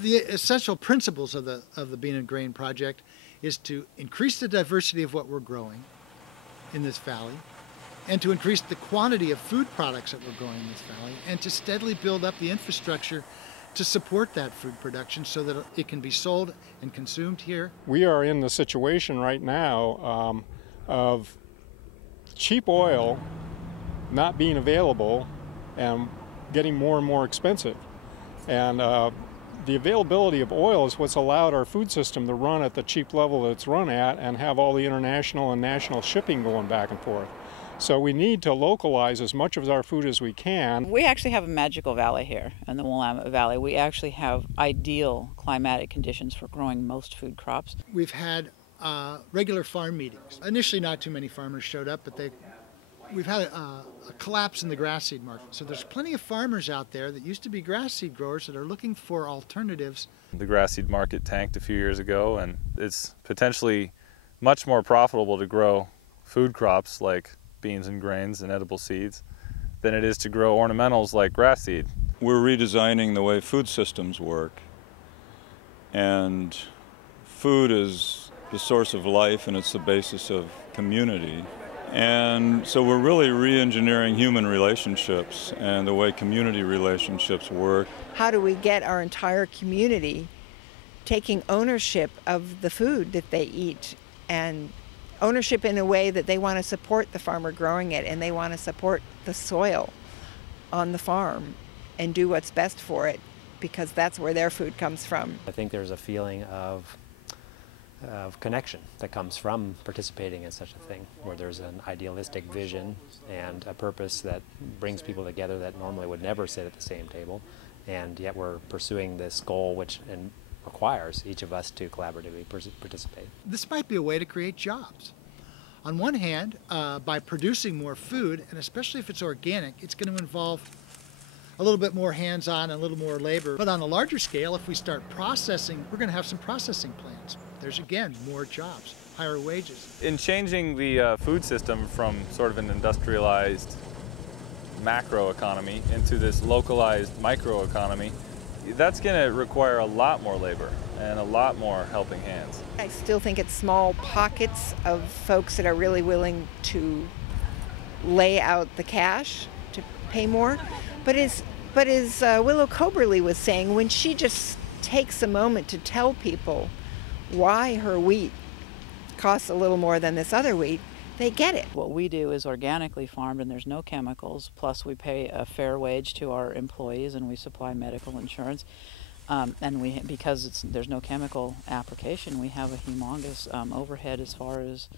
The essential principles of the Bean and Grain Project is to increase the diversity of what we're growing in this valley, and to increase the quantity of food products that we're growing in this valley, and to steadily build up the infrastructure to support that food production so that it can be sold and consumed here. We are in the situation right now of cheap oil not being available and getting more and more expensive. And the availability of oil is what's allowed our food system to run at the cheap level that it's run at and have all the international and national shipping going back and forth. So we need to localize as much of our food as we can. We actually have a magical valley here in the Willamette Valley. We actually have ideal climatic conditions for growing most food crops. We've had regular farm meetings. Initially not too many farmers showed up, but we've had a collapse in the grass seed market. So there's plenty of farmers out there that used to be grass seed growers that are looking for alternatives. The grass seed market tanked a few years ago, and it's potentially much more profitable to grow food crops like beans and grains and edible seeds than it is to grow ornamentals like grass seed. We're redesigning the way food systems work, and food is the source of life and it's the basis of community. And so we're really re-engineering human relationships and the way community relationships work. How do we get our entire community taking ownership of the food that they eat, and ownership in a way that they want to support the farmer growing it, and they want to support the soil on the farm and do what's best for it, because that's where their food comes from. I think there's a feeling of connection that comes from participating in such a thing, where there's an idealistic vision and a purpose that brings people together that normally would never sit at the same table, and yet we're pursuing this goal which requires each of us to collaboratively participate. This might be a way to create jobs. On one hand, by producing more food, and especially if it's organic, it's going to involve a little bit more hands-on and a little more labor. But on a larger scale, if we start processing, we're going to have some processing plants. There's, again, more jobs, higher wages. In changing the food system from sort of an industrialized macro economy into this localized micro economy, that's going to require a lot more labor and a lot more helping hands. I still think it's small pockets of folks that are really willing to lay out the cash to pay more. But as Willow Coberly was saying, when she just takes a moment to tell people why her wheat costs a little more than this other wheat, they get it. What we do is organically farmed and there's no chemicals, plus we pay a fair wage to our employees and we supply medical insurance. And because there's no chemical application, we have a humongous overhead as far as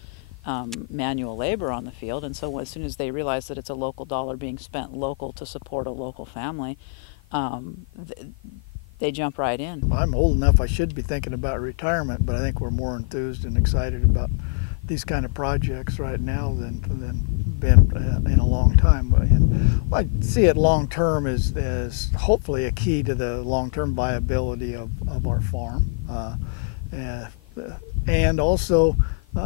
manual labor on the field. And so as soon as they realize that it's a local dollar being spent local to support a local family, they jump right in. I'm old enough I should be thinking about retirement, but I think we're more enthused and excited about these kind of projects right now than been in a long time. And I see it long term as hopefully a key to the long-term viability of our farm, and also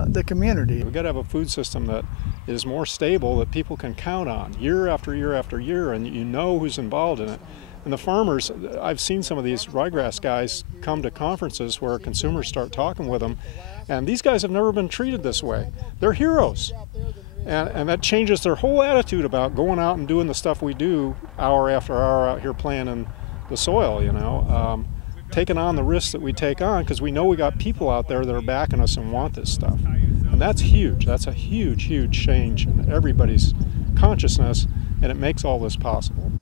the community. We've got to have a food system that is more stable, that people can count on year after year after year, and you know who's involved in it. And the farmers, I've seen some of these ryegrass guys come to conferences where consumers start talking with them, and these guys have never been treated this way. They're heroes. And that changes their whole attitude about going out and doing the stuff we do hour after hour out here playing in the soil, you know. Taking on the risks that we take on because we know we got people out there that are backing us and want this stuff. And that's huge. That's a huge, huge change in everybody's consciousness, and it makes all this possible.